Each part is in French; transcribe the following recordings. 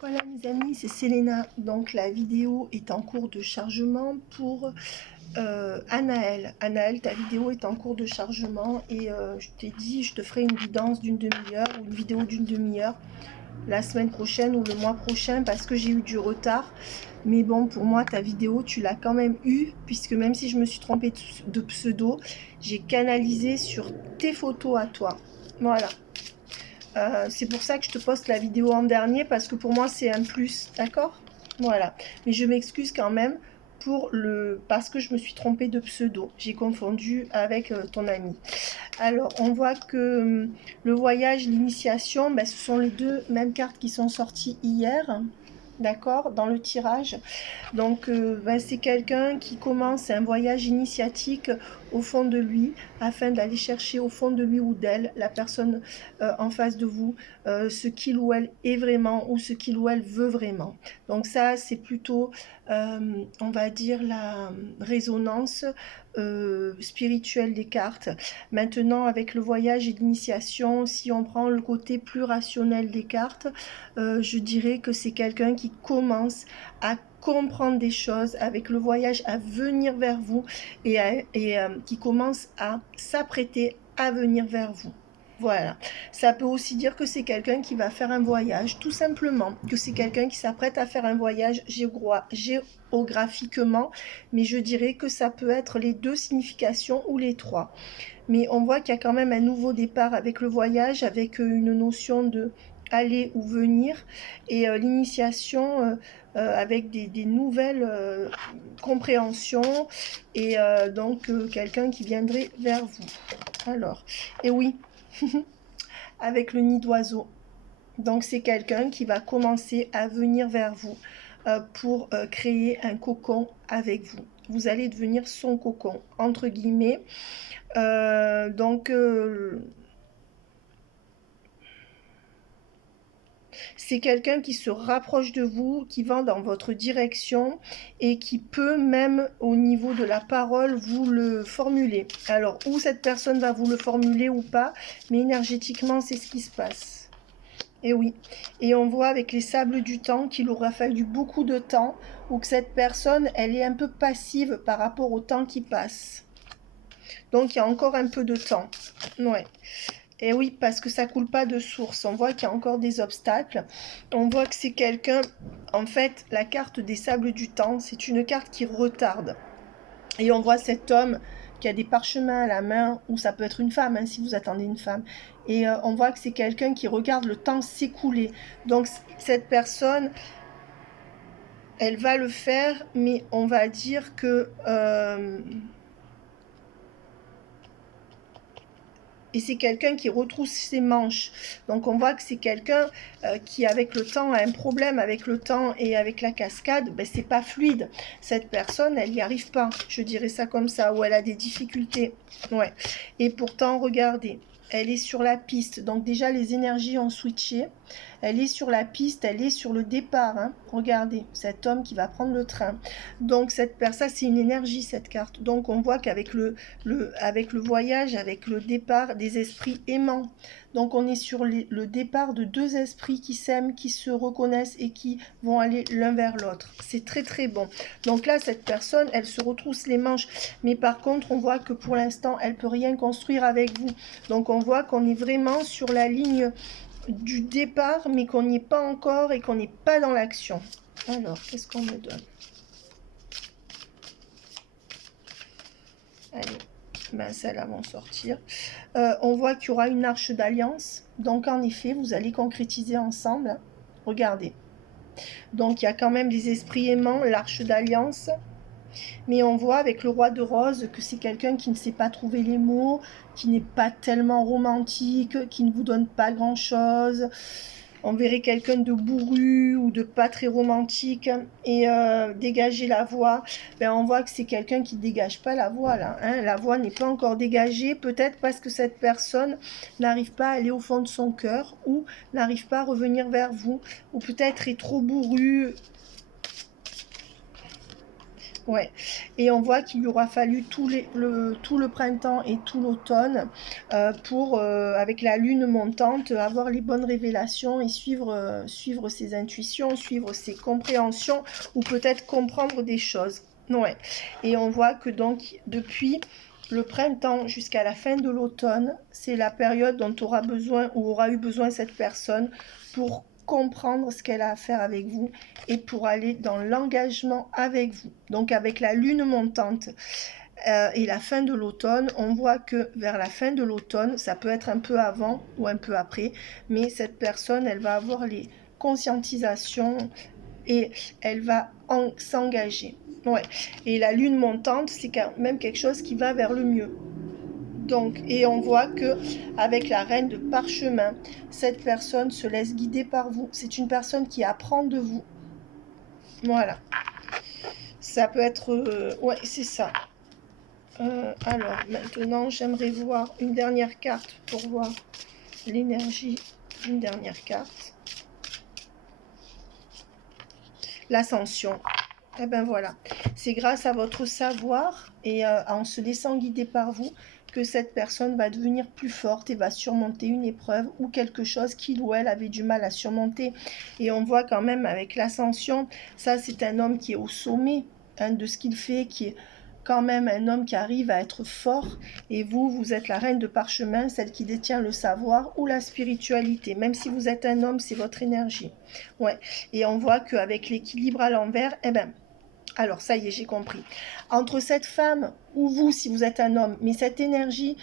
Voilà mes amis, c'est Selena. Donc la vidéo est en cours de chargement pour Anaël. Anaël, ta vidéo est en cours de chargement et je t'ai dit, je te ferai une guidance d'une demi-heure ou une vidéo d'une demi-heure la semaine prochaine ou le mois prochain parce que j'ai eu du retard. Mais bon, pour moi, ta vidéo, tu l'as quand même eue puisque même si je me suis trompée de pseudo, j'ai canalisé sur tes photos à toi. Voilà. C'est pour ça que je te poste la vidéo en dernier parce que pour moi c'est un plus, d'accord? Voilà, mais je m'excuse quand même parce que je me suis trompée de pseudo, j'ai confondu avec ton ami. Alors on voit que le voyage, l'initiation, ben, ce sont les deux mêmes cartes qui sont sorties hier, d'accord, dans le tirage. Donc ben, c'est quelqu'un qui commence un voyage initiatique au fond de lui afin d'aller chercher au fond de lui ou d'elle, la personne en face de vous, ce qu'il ou elle est vraiment ou ce qu'il ou elle veut vraiment. Donc ça c'est plutôt on va dire la résonance spirituelle des cartes. Maintenant avec le voyage et l'initiation, si on prend le côté plus rationnel des cartes, je dirais que c'est quelqu'un qui commence à comprendre des choses avec le voyage à venir vers vous et qui commence à s'apprêter à venir vers vous. Voilà, ça peut aussi dire que c'est quelqu'un qui va faire un voyage, tout simplement, que c'est quelqu'un qui s'apprête à faire un voyage géographiquement, mais je dirais que ça peut être les deux significations ou les trois. Mais on voit qu'il y a quand même un nouveau départ avec le voyage, avec une notion de aller ou venir, et l'initiation avec des nouvelles compréhensions, et donc quelqu'un qui viendrait vers vous. Alors, et oui, avec le nid d'oiseau. Donc c'est quelqu'un qui va commencer à venir vers vous pour créer un cocon avec vous. Vous allez devenir son cocon, entre guillemets. Donc c'est quelqu'un qui se rapproche de vous, qui va dans votre direction et qui peut même au niveau de la parole vous le formuler. Alors où cette personne va vous le formuler ou pas, mais énergétiquement c'est ce qui se passe. Et oui, et on voit avec les sables du temps qu'il aura fallu beaucoup de temps ou que cette personne elle est un peu passive par rapport au temps qui passe. Donc il y a encore un peu de temps. Ouais. Et oui, parce que ça coule pas de source. On voit qu'il y a encore des obstacles. On voit que c'est quelqu'un... En fait, la carte des sables du temps, c'est une carte qui retarde. Et on voit cet homme qui a des parchemins à la main, ou ça peut être une femme, hein, si vous attendez une femme. Et on voit que c'est quelqu'un qui regarde le temps s'écouler. Donc cette personne, elle va le faire, mais on va dire que... et c'est quelqu'un qui retrousse ses manches. Donc on voit que c'est quelqu'un qui avec le temps a un problème avec le temps et avec la cascade, ben, c'est pas fluide. Cette personne, elle n'y arrive pas, je dirais ça comme ça, ou elle a des difficultés. Ouais. Et pourtant, regardez, elle est sur la piste. Donc déjà, les énergies ont switché. Elle est sur la piste, elle est sur le départ. Hein. Regardez, cet homme qui va prendre le train. Donc cette personne, c'est une énergie cette carte. Donc on voit qu'avec avec le voyage, avec le départ des esprits aimants. Donc on est sur le départ de deux esprits qui s'aiment, qui se reconnaissent et qui vont aller l'un vers l'autre. C'est très très bon. Donc là, cette personne, elle se retrousse les manches. Mais par contre, on voit que pour l'instant, elle peut rien construire avec vous. Donc on voit qu'on est vraiment sur la ligne du départ, mais qu'on n'y est pas encore et qu'on n'est pas dans l'action. Alors, qu'est-ce qu'on me donne? Allez, ben celles-là vont sortir. On voit qu'il y aura une arche d'alliance. Donc en effet, vous allez concrétiser ensemble. Regardez. Donc il y a quand même des esprits aimants, l'arche d'alliance. Mais on voit avec le roi de rose que c'est quelqu'un qui ne sait pas trouver les mots, qui n'est pas tellement romantique, qui ne vous donne pas grand-chose. On verrait quelqu'un de bourru ou de pas très romantique et dégager la voix. Ben, on voit que c'est quelqu'un qui ne dégage pas la voix là. Hein. La voix n'est pas encore dégagée, peut-être parce que cette personne n'arrive pas à aller au fond de son cœur ou n'arrive pas à revenir vers vous ou peut-être est trop bourru. Ouais, et on voit qu'il lui aura fallu tout le printemps et tout l'automne pour, avec la lune montante, avoir les bonnes révélations et suivre ses intuitions, suivre ses compréhensions ou peut-être comprendre des choses. Ouais, et on voit que donc depuis le printemps jusqu'à la fin de l'automne, c'est la période dont aura besoin ou aura eu besoin cette personne pour comprendre ce qu'elle a à faire avec vous et pour aller dans l'engagement avec vous. Donc avec la lune montante et la fin de l'automne, on voit que vers la fin de l'automne, ça peut être un peu avant ou un peu après, mais cette personne, elle va avoir les conscientisations et elle va s'engager. Ouais. Et la lune montante, c'est quand même quelque chose qui va vers le mieux. Donc, et on voit que avec la reine de parchemin, cette personne se laisse guider par vous. C'est une personne qui apprend de vous. Voilà. Ça peut être... ouais, c'est ça. Alors, maintenant, j'aimerais voir une dernière carte pour voir l'énergie d'une dernière carte. L'ascension. Et ben voilà. C'est grâce à votre savoir et en se laissant guider par vous que cette personne va devenir plus forte et va surmonter une épreuve ou quelque chose qu'il ou elle avait du mal à surmonter. Et on voit quand même avec l'ascension, ça c'est un homme qui est au sommet de ce qu'il fait, qui est quand même un homme qui arrive à être fort. Et vous, vous êtes la reine de parchemin, celle qui détient le savoir ou la spiritualité. Même si vous êtes un homme, c'est votre énergie. Ouais. Et on voit qu'avec l'équilibre à l'envers, eh ben, alors ça y est, j'ai compris. Entre cette femme, ou vous si vous êtes un homme, mais cette énergie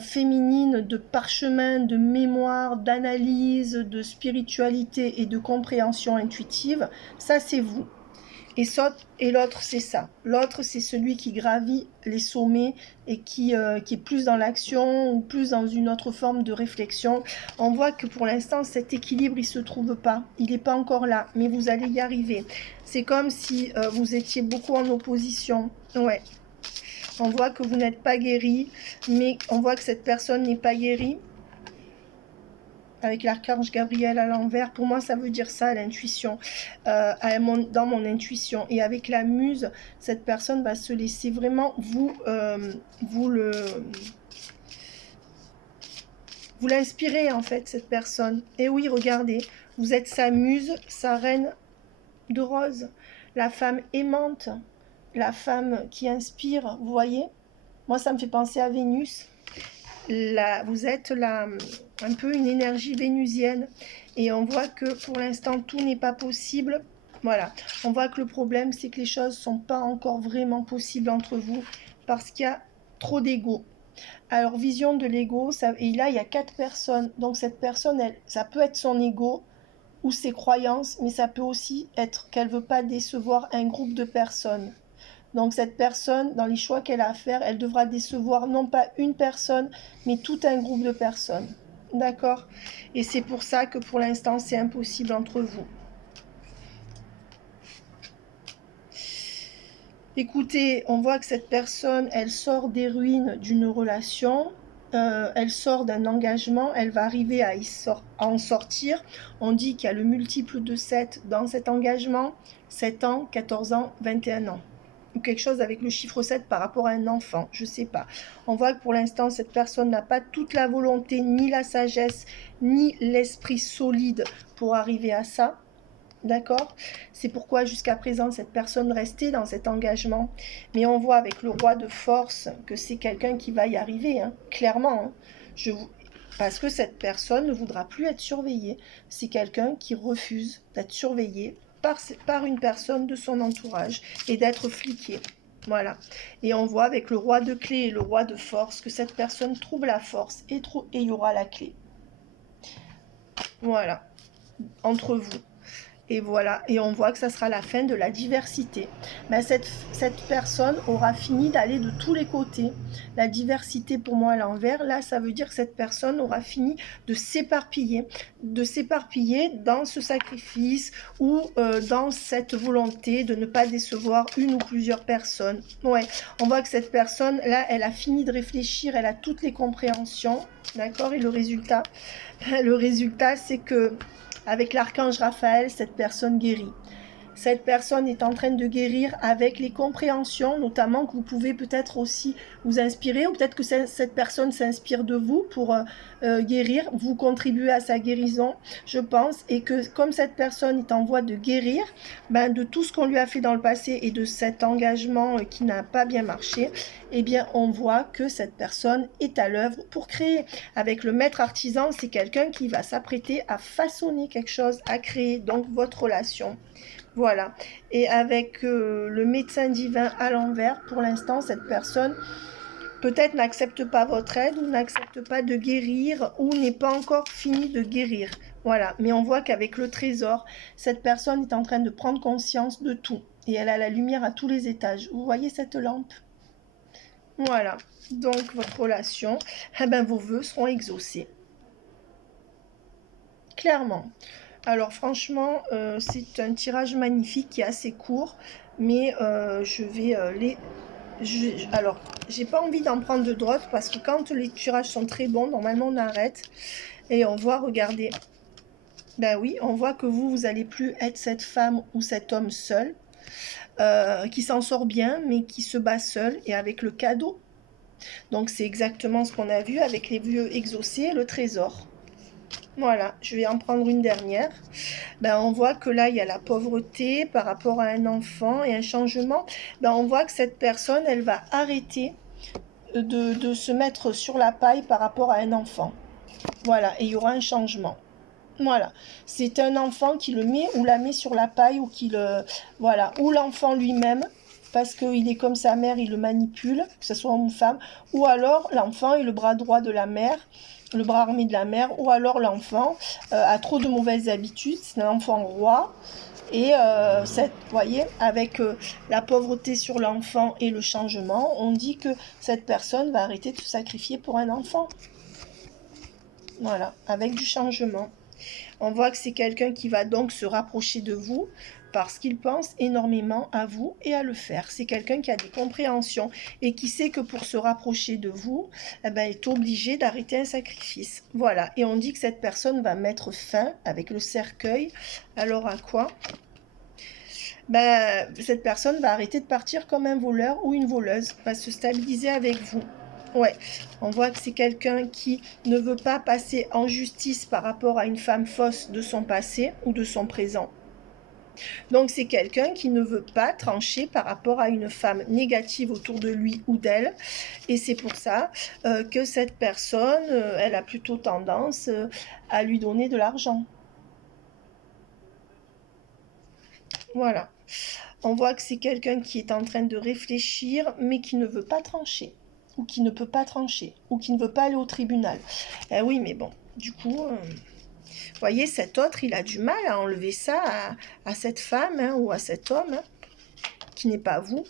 féminine de parchemin, de mémoire, d'analyse, de spiritualité et de compréhension intuitive, ça c'est vous. Et l'autre, c'est ça. L'autre, c'est celui qui gravit les sommets et qui est plus dans l'action ou plus dans une autre forme de réflexion. On voit que pour l'instant, cet équilibre, il ne se trouve pas. Il n'est pas encore là, mais vous allez y arriver. C'est comme si vous étiez beaucoup en opposition. Ouais. On voit que vous n'êtes pas guéri, mais on voit que cette personne n'est pas guérie. Avec l'archange Gabriel à l'envers, pour moi ça veut dire ça, l'intuition, dans mon intuition. Et avec la muse, cette personne va se laisser vraiment vous l'inspirer en fait, cette personne. Et oui, regardez, vous êtes sa muse, sa reine de rose, la femme aimante, la femme qui inspire, vous voyez. Moi ça me fait penser à Vénus. Vous êtes un peu une énergie vénusienne et on voit que pour l'instant tout n'est pas possible. Voilà, on voit que le problème c'est que les choses sont pas encore vraiment possibles entre vous parce qu'il y a trop d'ego. Alors vision de l'ego, et là il y a 4 personnes, donc cette personne, ça peut être son ego ou ses croyances, mais ça peut aussi être qu'elle veut pas décevoir un groupe de personnes. Donc cette personne, dans les choix qu'elle a à faire, elle devra décevoir non pas une personne, mais tout un groupe de personnes. D'accord? Et c'est pour ça que pour l'instant, c'est impossible entre vous. Écoutez, on voit que cette personne, elle sort des ruines d'une relation, elle sort d'un engagement, elle va arriver à en sortir. On dit qu'il y a le multiple de 7 dans cet engagement, 7 ans, 14 ans, 21 ans. Ou quelque chose avec le chiffre 7 par rapport à un enfant, je sais pas. On voit que pour l'instant, cette personne n'a pas toute la volonté, ni la sagesse, ni l'esprit solide pour arriver à ça. D'accord? C'est pourquoi jusqu'à présent, cette personne restait dans cet engagement. Mais on voit avec le roi de force que c'est quelqu'un qui va y arriver, hein, clairement. Hein. Parce que cette personne ne voudra plus être surveillée. C'est quelqu'un qui refuse d'être surveillé par une personne de son entourage et d'être fliqué. Voilà. Et on voit avec le roi de clé et le roi de force que cette personne trouve la force et il y aura la clé. Voilà. Entre vous. Et voilà, et on voit que ça sera la fin de la diversité. Mais cette personne aura fini d'aller de tous les côtés. La diversité pour moi à l'envers, là ça veut dire que cette personne aura fini de s'éparpiller dans ce sacrifice ou dans cette volonté de ne pas décevoir une ou plusieurs personnes. Ouais, on voit que cette personne là, elle a fini de réfléchir, elle a toutes les compréhensions, d'accord. Et le résultat c'est que avec l'archange Raphaël, cette personne guérit. Cette personne est en train de guérir avec les compréhensions, notamment que vous pouvez peut-être aussi vous inspirer, ou peut-être que cette personne s'inspire de vous pour guérir, vous contribuez à sa guérison, je pense, et que comme cette personne est en voie de guérir, ben, de tout ce qu'on lui a fait dans le passé et de cet engagement qui n'a pas bien marché, eh bien on voit que cette personne est à l'œuvre pour créer. Avec le maître artisan, c'est quelqu'un qui va s'apprêter à façonner quelque chose, à créer donc votre relation. Voilà. Et avec le médecin divin à l'envers, pour l'instant, cette personne peut-être n'accepte pas votre aide ou n'accepte pas de guérir ou n'est pas encore fini de guérir. Voilà. Mais on voit qu'avec le trésor, cette personne est en train de prendre conscience de tout. Et elle a la lumière à tous les étages. Vous voyez cette lampe ? Voilà. Donc, votre relation, eh ben, vos vœux seront exaucés. Clairement. Alors franchement, c'est un tirage magnifique qui est assez court, mais je vais alors, j'ai pas envie d'en prendre d'autres parce que quand les tirages sont très bons, normalement on arrête et on voit, regardez, ben oui, on voit que vous allez plus être cette femme ou cet homme seul, qui s'en sort bien, mais qui se bat seul et avec le cadeau. Donc c'est exactement ce qu'on a vu avec les vœux exaucés et le trésor. Voilà, je vais en prendre une dernière. Ben, on voit que là, il y a la pauvreté par rapport à un enfant et un changement. Ben, on voit que cette personne, elle va arrêter de se mettre sur la paille par rapport à un enfant. Voilà, et il y aura un changement. Voilà, c'est un enfant qui le met ou la met sur la paille ou qui le... Voilà, ou l'enfant lui-même, parce qu'il est comme sa mère, il le manipule, que ce soit homme ou femme, ou alors l'enfant est le bras droit de la mère, le bras armé de la mère, ou alors l'enfant a trop de mauvaises habitudes, c'est un enfant roi, et vous voyez, avec la pauvreté sur l'enfant et le changement, on dit que cette personne va arrêter de se sacrifier pour un enfant. Voilà, avec du changement. On voit que c'est quelqu'un qui va donc se rapprocher de vous parce qu'il pense énormément à vous et à le faire. C'est quelqu'un qui a des compréhensions et qui sait que pour se rapprocher de vous, eh ben, est obligé d'arrêter un sacrifice. Voilà, et on dit que cette personne va mettre fin avec le cercueil. Alors à quoi ? Ben, cette personne va arrêter de partir comme un voleur ou une voleuse, va se stabiliser avec vous. Ouais, on voit que c'est quelqu'un qui ne veut pas passer en justice par rapport à une femme fausse de son passé ou de son présent. Donc c'est quelqu'un qui ne veut pas trancher par rapport à une femme négative autour de lui ou d'elle. Et c'est pour ça que cette personne, elle a plutôt tendance à lui donner de l'argent. Voilà. On voit que c'est quelqu'un qui est en train de réfléchir, mais qui ne veut pas trancher, ou qui ne peut pas trancher, ou qui ne veut pas aller au tribunal. Eh oui, mais bon, du coup, vous voyez, cet autre, il a du mal à enlever ça à cette femme, hein, ou à cet homme, hein, qui n'est pas vous.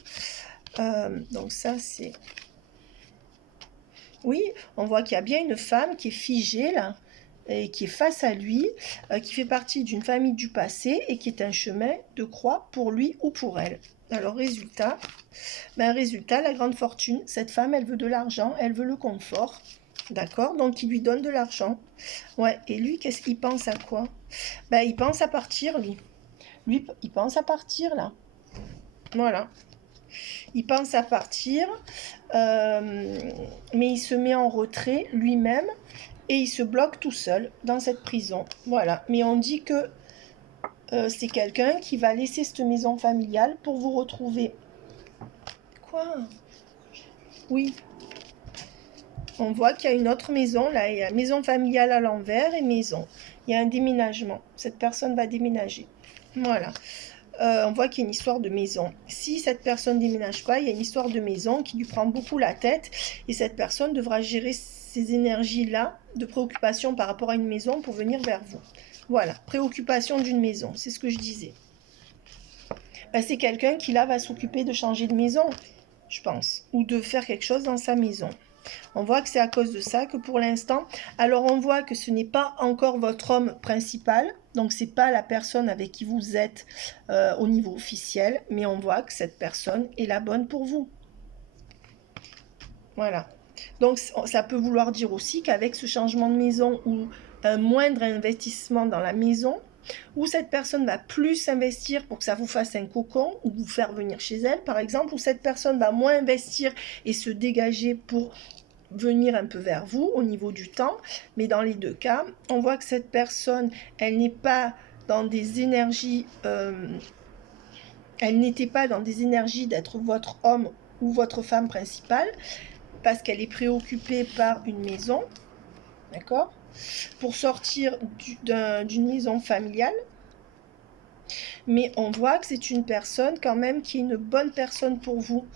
Donc ça, c'est... Oui, on voit qu'il y a bien une femme qui est figée, là, et qui est face à lui, qui fait partie d'une famille du passé et qui est un chemin de croix pour lui ou pour elle. Alors résultat, la grande fortune, cette femme, elle veut de l'argent, elle veut le confort, d'accord? Donc il lui donne de l'argent. Ouais, et lui, qu'est-ce qu'il pense à quoi? Ben, il pense à partir, lui. Lui, il pense à partir, là. Voilà. Il pense à partir, mais il se met en retrait lui-même et il se bloque tout seul dans cette prison. Voilà. Mais on dit que c'est quelqu'un qui va laisser cette maison familiale pour vous retrouver. Quoi? Oui. On voit qu'il y a une autre maison, là, il y a maison familiale à l'envers et maison. Il y a un déménagement. Cette personne va déménager. Voilà. On voit qu'il y a une histoire de maison. Si cette personne ne déménage pas, il y a une histoire de maison qui lui prend beaucoup la tête et cette personne devra gérer ces énergies-là de préoccupation par rapport à une maison pour venir vers vous. Voilà, préoccupation d'une maison, c'est ce que je disais. Ben, c'est quelqu'un qui là va s'occuper de changer de maison, je pense, ou de faire quelque chose dans sa maison. On voit que c'est à cause de ça que pour l'instant, alors on voit que ce n'est pas encore votre homme principal, donc c'est pas la personne avec qui vous êtes au niveau officiel, mais on voit que cette personne est la bonne pour vous. Voilà. Donc ça peut vouloir dire aussi qu'avec ce changement de maison ou un moindre investissement dans la maison, ou cette personne va plus investir pour que ça vous fasse un cocon, ou vous faire venir chez elle, par exemple, ou cette personne va moins investir et se dégager pour venir un peu vers vous au niveau du temps. Mais dans les deux cas, on voit que cette personne, elle n'est pas dans des énergies... elle n'était pas dans des énergies d'être votre homme ou votre femme principale, parce qu'elle est préoccupée par une maison, d'accord, pour sortir d'une maison familiale. Mais on voit que c'est une personne quand même qui est une bonne personne pour vous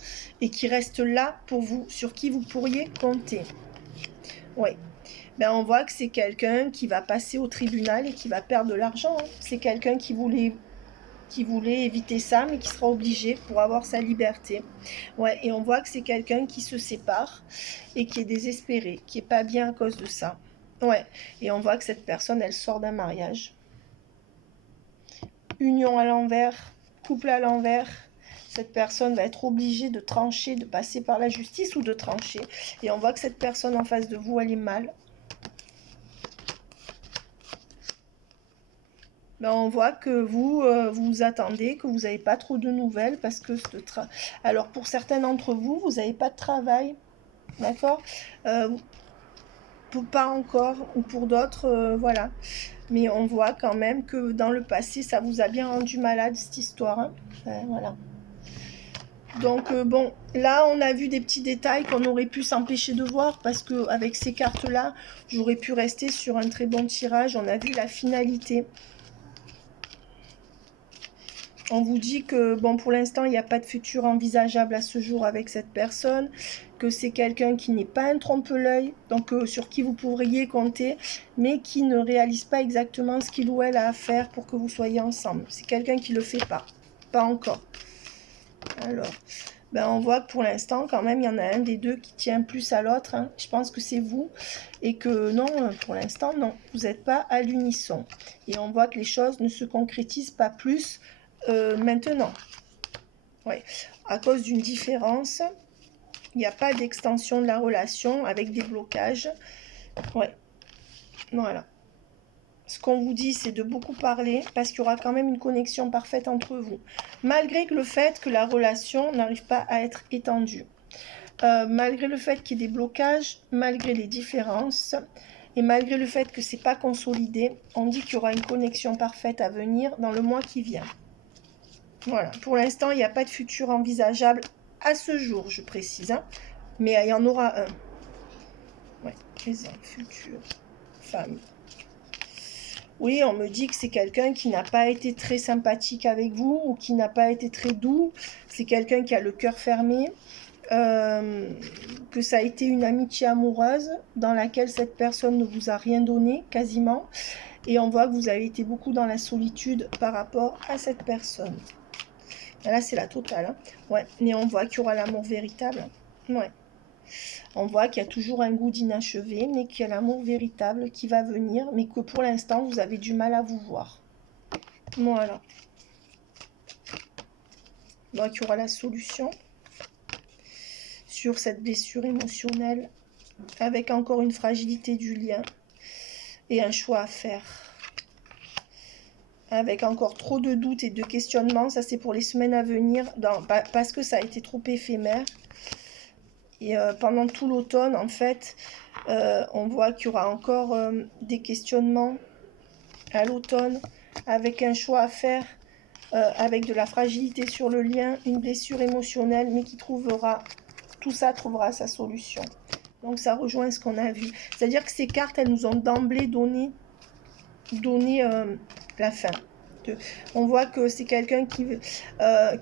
et qui reste là pour vous, sur qui vous pourriez compter. Oui. Ben, on voit que c'est quelqu'un qui va passer au tribunal et qui va perdre de l'argent. Hein. C'est quelqu'un qui voulait éviter ça, mais qui sera obligé pour avoir sa liberté. Ouais, et on voit que c'est quelqu'un qui se sépare et qui est désespéré, qui est pas bien à cause de ça. Ouais, et on voit que cette personne, elle sort d'un mariage. Union à l'envers, couple à l'envers. Cette personne va être obligée de trancher, de passer par la justice ou de trancher. Et on voit que cette personne en face de vous, elle est mal. Ben, on voit que vous vous attendez, que vous n'avez pas trop de nouvelles parce que alors pour certains d'entre vous, vous n'avez pas de travail, d'accord, pas encore, ou pour d'autres, voilà. Mais on voit quand même que dans le passé, ça vous a bien rendu malade cette histoire, hein. Voilà. Donc bon, là on a vu des petits détails qu'on aurait pu s'empêcher de voir parce que avec ces cartes là, j'aurais pu rester sur un très bon tirage. On a vu la finalité. On vous dit que, bon, pour l'instant, il n'y a pas de futur envisageable à ce jour avec cette personne, que c'est quelqu'un qui n'est pas un trompe-l'œil, donc sur qui vous pourriez compter, mais qui ne réalise pas exactement ce qu'il ou elle a à faire pour que vous soyez ensemble. C'est quelqu'un qui ne le fait pas encore. Alors, ben on voit que pour l'instant, quand même, il y en a un des deux qui tient plus à l'autre. Hein. Je pense que c'est vous. Et que non, pour l'instant, non, vous n'êtes pas à l'unisson. Et on voit que les choses ne se concrétisent pas plus maintenant. Ouais. À cause d'une différence, il n'y a pas d'extension de la relation avec des blocages. Ouais. Voilà. Ce qu'on vous dit, c'est de beaucoup parler parce qu'il y aura quand même une connexion parfaite entre vous. Malgré le fait que la relation n'arrive pas à être étendue. Malgré le fait qu'il y ait des blocages, malgré les différences et malgré le fait que c'est pas consolidé, on dit qu'il y aura une connexion parfaite à venir dans le mois qui vient. Voilà. Pour l'instant, il n'y a pas de futur envisageable à ce jour, je précise. Hein. Mais il y en aura un. Ouais. Présent, futur, femme. Oui, on me dit que c'est quelqu'un qui n'a pas été très sympathique avec vous ou qui n'a pas été très doux. C'est quelqu'un qui a le cœur fermé. Que ça a été une amitié amoureuse dans laquelle cette personne ne vous a rien donné, quasiment. Et on voit que vous avez été beaucoup dans la solitude par rapport à cette personne. Là, c'est la totale. Hein. Ouais. Mais on voit qu'il y aura l'amour véritable. Ouais. On voit qu'il y a toujours un goût d'inachevé, mais qu'il y a l'amour véritable qui va venir, mais que pour l'instant, vous avez du mal à vous voir. Voilà. Donc, il y aura la solution sur cette blessure émotionnelle, avec encore une fragilité du lien et un choix à faire. Avec encore trop de doutes et de questionnements, ça c'est pour les semaines à venir, parce que ça a été trop éphémère. Et pendant tout l'automne, en fait, on voit qu'il y aura encore des questionnements à l'automne, avec un choix à faire, avec de la fragilité sur le lien, une blessure émotionnelle, mais qui tout ça trouvera sa solution. Donc ça rejoint ce qu'on a vu. C'est-à-dire que ces cartes, elles nous ont d'emblée donné la fin. On voit que c'est quelqu'un qui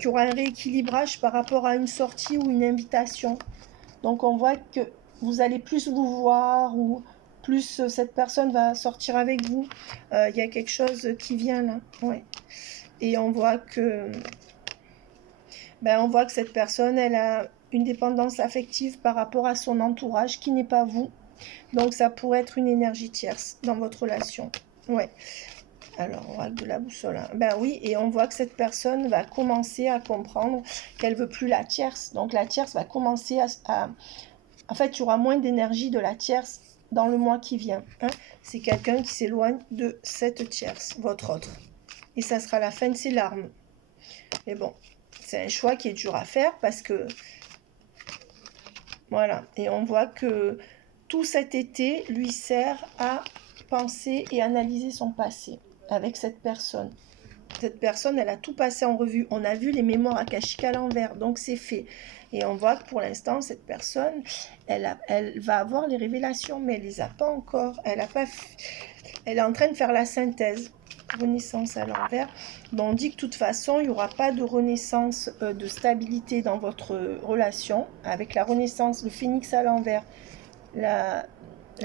aura un rééquilibrage par rapport à une sortie ou une invitation. Donc on voit que vous allez plus vous voir ou plus cette personne va sortir avec vous. Il y a quelque chose qui vient là. Ouais. Et on voit que cette personne, elle a une dépendance affective par rapport à son entourage qui n'est pas vous. Donc ça pourrait être une énergie tierce dans votre relation. Ouais. Alors, oracle de la boussole. Hein. Ben oui, et on voit que cette personne va commencer à comprendre qu'elle veut plus la tierce. Donc la tierce va commencer à... En fait, il y aura moins d'énergie de la tierce dans le mois qui vient. Hein. C'est quelqu'un qui s'éloigne de cette tierce, votre autre. Et ça sera la fin de ses larmes. Mais bon, c'est un choix qui est dur à faire parce que... Voilà. Et on voit que tout cet été lui sert à penser et analyser son passé avec cette personne. Cette personne, elle a tout passé en revue. On a vu les mémoires akashiques à l'envers, donc c'est fait. Et on voit que pour l'instant, cette personne, elle va avoir les révélations, mais elle ne les a pas encore. Elle est en train de faire la synthèse. Renaissance à l'envers. Bon, on dit que de toute façon, il n'y aura pas de renaissance de stabilité dans votre relation. Avec la renaissance, le phénix à l'envers, la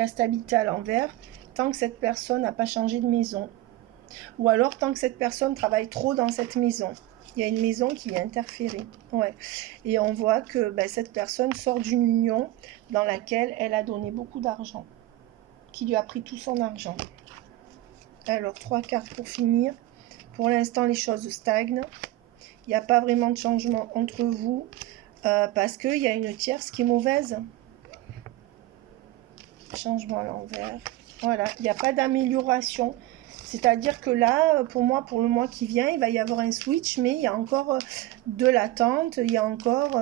stabilité à l'envers, tant que cette personne n'a pas changé de maison. Ou alors tant que cette personne travaille trop dans cette maison. Il y a une maison qui est interférée. Ouais. Et on voit que cette personne sort d'une union dans laquelle elle a donné beaucoup d'argent. Qui lui a pris tout son argent. Alors, 3 cartes pour finir. Pour l'instant, les choses stagnent. Il n'y a pas vraiment de changement entre vous. Parce qu'il y a une tierce qui est mauvaise. Changement à l'envers. Voilà, il n'y a pas d'amélioration. C'est-à-dire que là, pour moi, pour le mois qui vient, il va y avoir un switch, mais il y a encore de l'attente, il y a encore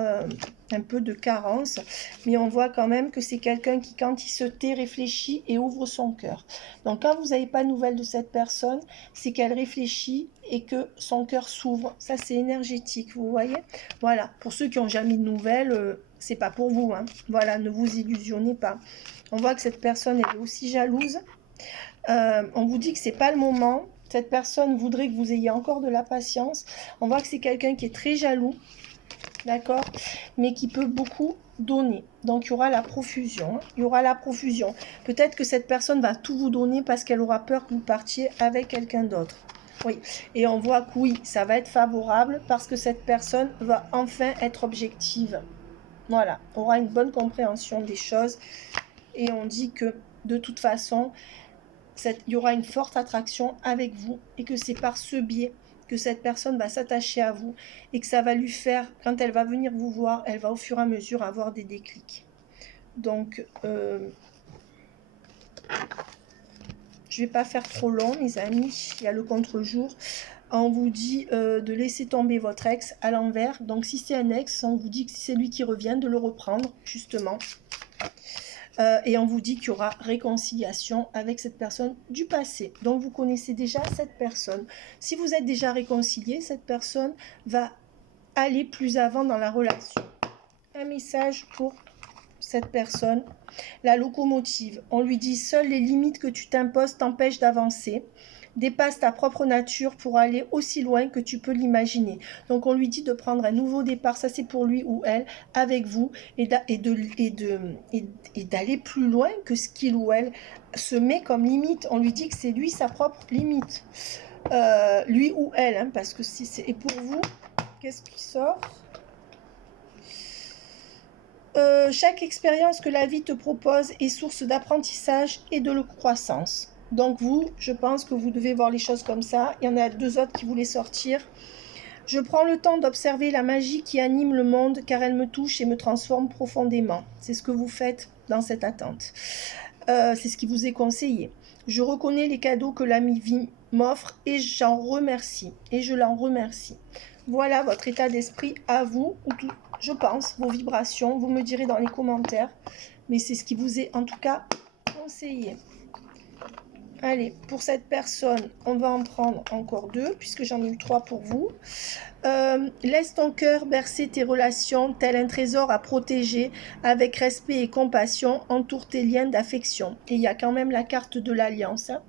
un peu de carence. Mais on voit quand même que c'est quelqu'un qui, quand il se tait, réfléchit et ouvre son cœur. Donc, quand vous n'avez pas de nouvelles de cette personne, c'est qu'elle réfléchit et que son cœur s'ouvre. Ça, c'est énergétique, vous voyez? Voilà, pour ceux qui n'ont jamais de nouvelles, c'est pas pour vous. Hein. Voilà, ne vous illusionnez pas. On voit que cette personne est aussi jalouse. On vous dit que c'est pas le moment. Cette personne voudrait que vous ayez encore de la patience. On voit que c'est quelqu'un qui est très jaloux, d'accord, mais qui peut beaucoup donner. Donc il y aura la profusion. Il y aura la profusion. Peut-être que cette personne va tout vous donner parce qu'elle aura peur que vous partiez avec quelqu'un d'autre. Oui, et on voit que oui, ça va être favorable parce que cette personne va enfin être objective. Voilà, aura une bonne compréhension des choses. Et on dit que de toute façon, il y aura une forte attraction avec vous et que c'est par ce biais que cette personne va s'attacher à vous et que ça va lui faire, quand elle va venir vous voir, elle va au fur et à mesure avoir des déclics. Donc, je ne vais pas faire trop long, mes amis. Il y a le contre-jour. On vous dit de laisser tomber votre ex à l'envers. Donc, si c'est un ex, on vous dit que si c'est lui qui revient, de le reprendre, justement. Et on vous dit qu'il y aura réconciliation avec cette personne du passé. Donc vous connaissez déjà cette personne. Si vous êtes déjà réconcilié, cette personne va aller plus avant dans la relation. Un message pour cette personne. La locomotive. On lui dit: seules les limites que tu t'imposes t'empêchent d'avancer. Dépasse ta propre nature pour aller aussi loin que tu peux l'imaginer. Donc on lui dit de prendre un nouveau départ, ça c'est pour lui ou elle, avec vous, et d'aller plus loin que ce qu'il ou elle se met comme limite. On lui dit que c'est lui sa propre limite. Lui ou elle, hein, parce que si c'est... Et pour vous, qu'est-ce qui sort ? Chaque expérience que la vie te propose est source d'apprentissage et de croissance. Donc vous, je pense que vous devez voir les choses comme ça. Il y en a 2 autres qui voulaient sortir. Je prends le temps d'observer la magie qui anime le monde car elle me touche et me transforme profondément. C'est ce que vous faites dans cette attente. C'est ce qui vous est conseillé. Je reconnais les cadeaux que la vie m'offre et j'en remercie. Et je l'en remercie. Voilà votre état d'esprit à vous, ou tout, je pense, vos vibrations. Vous me direz dans les commentaires. Mais c'est ce qui vous est en tout cas conseillé. Allez, pour cette personne, on va en prendre encore 2, puisque j'en ai eu 3 pour vous. Laisse ton cœur bercer tes relations, tel un trésor à protéger, avec respect et compassion, entoure tes liens d'affection. Et il y a quand même la carte de l'alliance, hein.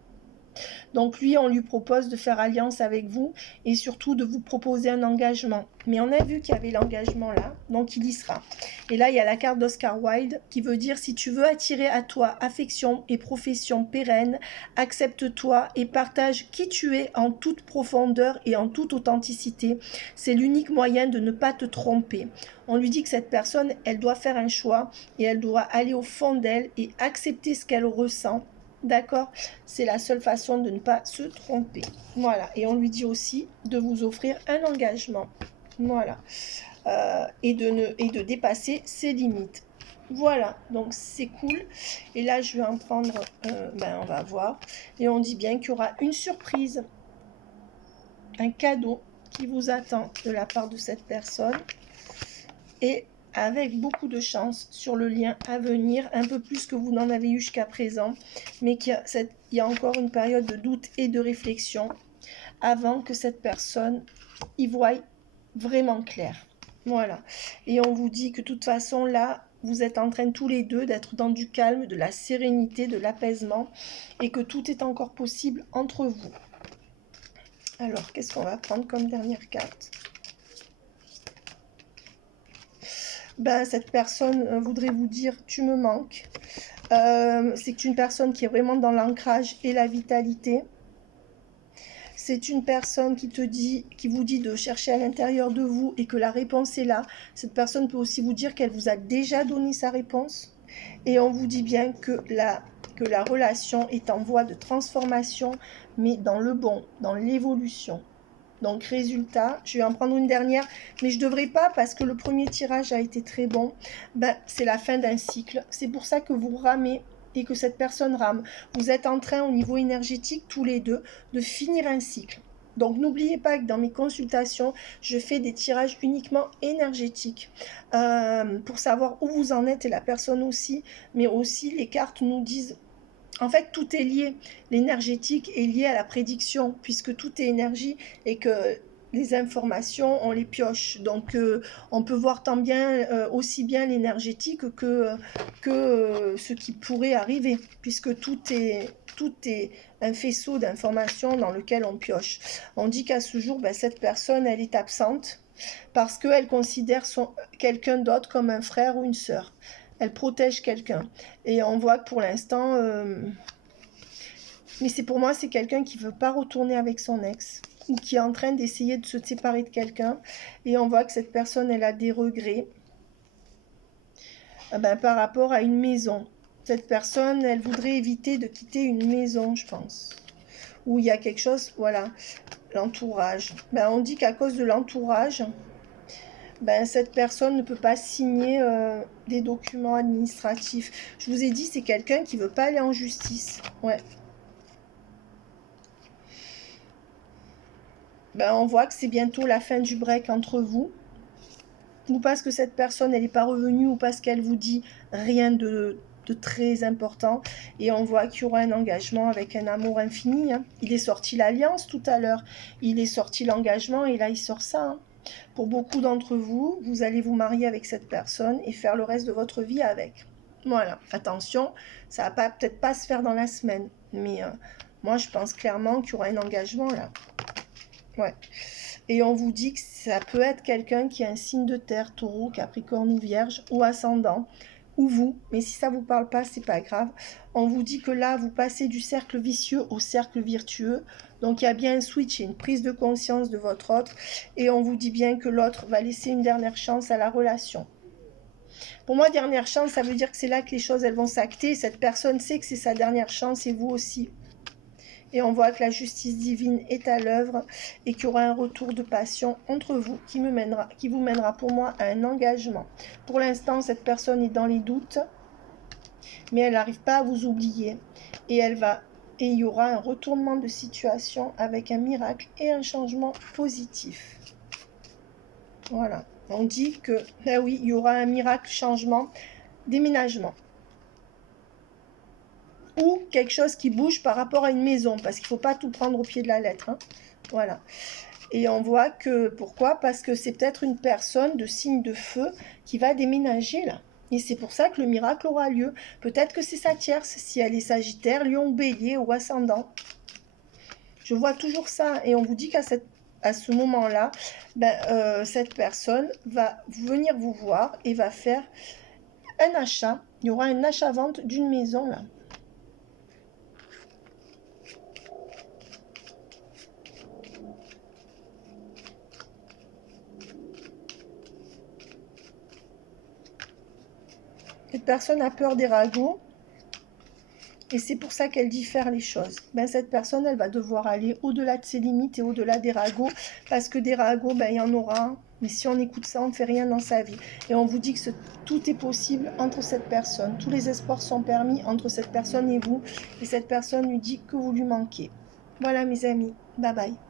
Donc lui, on lui propose de faire alliance avec vous et surtout de vous proposer un engagement. Mais on a vu qu'il y avait l'engagement là, donc il y sera. Et là, il y a la carte d'Oscar Wilde qui veut dire: si tu veux attirer à toi affection et profession pérenne, accepte-toi et partage qui tu es en toute profondeur et en toute authenticité. C'est l'unique moyen de ne pas te tromper. On lui dit que cette personne, elle doit faire un choix et elle doit aller au fond d'elle et accepter ce qu'elle ressent. D'accord, c'est la seule façon de ne pas se tromper. Voilà, et on lui dit aussi de vous offrir un engagement. Voilà, et de dépasser ses limites. Voilà, donc c'est cool. Et là, je vais en prendre, on va voir. Et on dit bien qu'il y aura une surprise, un cadeau qui vous attend de la part de cette personne. Et avec beaucoup de chance sur le lien à venir, un peu plus que vous n'en avez eu jusqu'à présent. Mais il y a encore une période de doute et de réflexion avant que cette personne y voie vraiment clair. Voilà. Et on vous dit que de toute façon, là, vous êtes en train tous les deux d'être dans du calme, de la sérénité, de l'apaisement, et que tout est encore possible entre vous. Alors, qu'est-ce qu'on va prendre comme dernière carte? Cette personne voudrait vous dire « tu me manques ». C'est une personne qui est vraiment dans l'ancrage et la vitalité. C'est une personne qui vous dit de chercher à l'intérieur de vous et que la réponse est là. Cette personne peut aussi vous dire qu'elle vous a déjà donné sa réponse. Et on vous dit bien que la relation est en voie de transformation, mais dans le bon, dans l'évolution. Donc résultat, je vais en prendre une dernière, mais je ne devrais pas parce que le premier tirage a été très bon. C'est la fin d'un cycle. C'est pour ça que vous ramez et que cette personne rame. Vous êtes en train au niveau énergétique tous les deux de finir un cycle. Donc n'oubliez pas que dans mes consultations, je fais des tirages uniquement énergétiques pour savoir où vous en êtes et la personne aussi, mais aussi les cartes nous disent. En fait, tout est lié. L'énergétique est lié à la prédiction, puisque tout est énergie et que les informations, on les pioche. Donc, on peut voir aussi bien l'énergétique que ce qui pourrait arriver, puisque tout est un faisceau d'informations dans lequel on pioche. On dit qu'à ce jour, cette personne, elle est absente parce qu'elle considère quelqu'un d'autre comme un frère ou une sœur. Elle protège quelqu'un. Et on voit que pour l'instant... mais pour moi, c'est quelqu'un qui ne veut pas retourner avec son ex ou qui est en train d'essayer de se séparer de quelqu'un. Et on voit que cette personne, elle a des regrets par rapport à une maison. Cette personne, elle voudrait éviter de quitter une maison, je pense. Où il y a quelque chose, voilà, l'entourage. On dit qu'à cause de l'entourage... cette personne ne peut pas signer des documents administratifs. Je vous ai dit, c'est quelqu'un qui ne veut pas aller en justice. Ouais. On voit que c'est bientôt la fin du break entre vous. Ou parce que cette personne, elle n'est pas revenue, ou parce qu'elle vous dit rien de très important. Et on voit qu'il y aura un engagement avec un amour infini. Hein. Il est sorti l'alliance tout à l'heure. Il est sorti l'engagement et là, il sort ça. Hein. Pour beaucoup d'entre vous, vous allez vous marier avec cette personne et faire le reste de votre vie avec. Voilà, attention, ça ne va peut-être pas se faire dans la semaine, mais moi je pense clairement qu'il y aura un engagement là. Ouais. Et on vous dit que ça peut être quelqu'un qui a un signe de terre, taureau, capricorne ou vierge, ou ascendant, ou vous, mais si ça ne vous parle pas, c'est pas grave. On vous dit que là, vous passez du cercle vicieux au cercle vertueux. Donc, il y a bien un switch et une prise de conscience de votre autre. Et on vous dit bien que l'autre va laisser une dernière chance à la relation. Pour moi, dernière chance, ça veut dire que c'est là que les choses elles vont s'acter. Cette personne sait que c'est sa dernière chance et vous aussi. Et on voit que la justice divine est à l'œuvre et qu'il y aura un retour de passion entre vous qui vous mènera pour moi à un engagement. Pour l'instant, cette personne est dans les doutes, mais elle n'arrive pas à vous oublier. Et il y aura un retournement de situation avec un miracle et un changement positif. Voilà. On dit que, oui, il y aura un miracle, changement, déménagement. Ou quelque chose qui bouge par rapport à une maison, parce qu'il ne faut pas tout prendre au pied de la lettre. Hein. Voilà. Et on voit que, pourquoi? Parce que c'est peut-être une personne de signe de feu qui va déménager là. Et c'est pour ça que le miracle aura lieu. Peut-être que c'est sa tierce, si elle est Sagittaire, Lion, Bélier ou Ascendant. Je vois toujours ça. Et on vous dit qu'à ce moment-là, cette personne va venir vous voir et va faire un achat. Il y aura un achat-vente d'une maison là. Cette personne a peur des ragots et c'est pour ça qu'elle diffère les choses. Cette personne, elle va devoir aller au-delà de ses limites et au-delà des ragots parce que des ragots, il y en aura Mais si on écoute ça, on ne fait rien dans sa vie. Et on vous dit que tout est possible entre cette personne. Tous les espoirs sont permis entre cette personne et vous. Et cette personne lui dit que vous lui manquez. Voilà mes amis. Bye bye.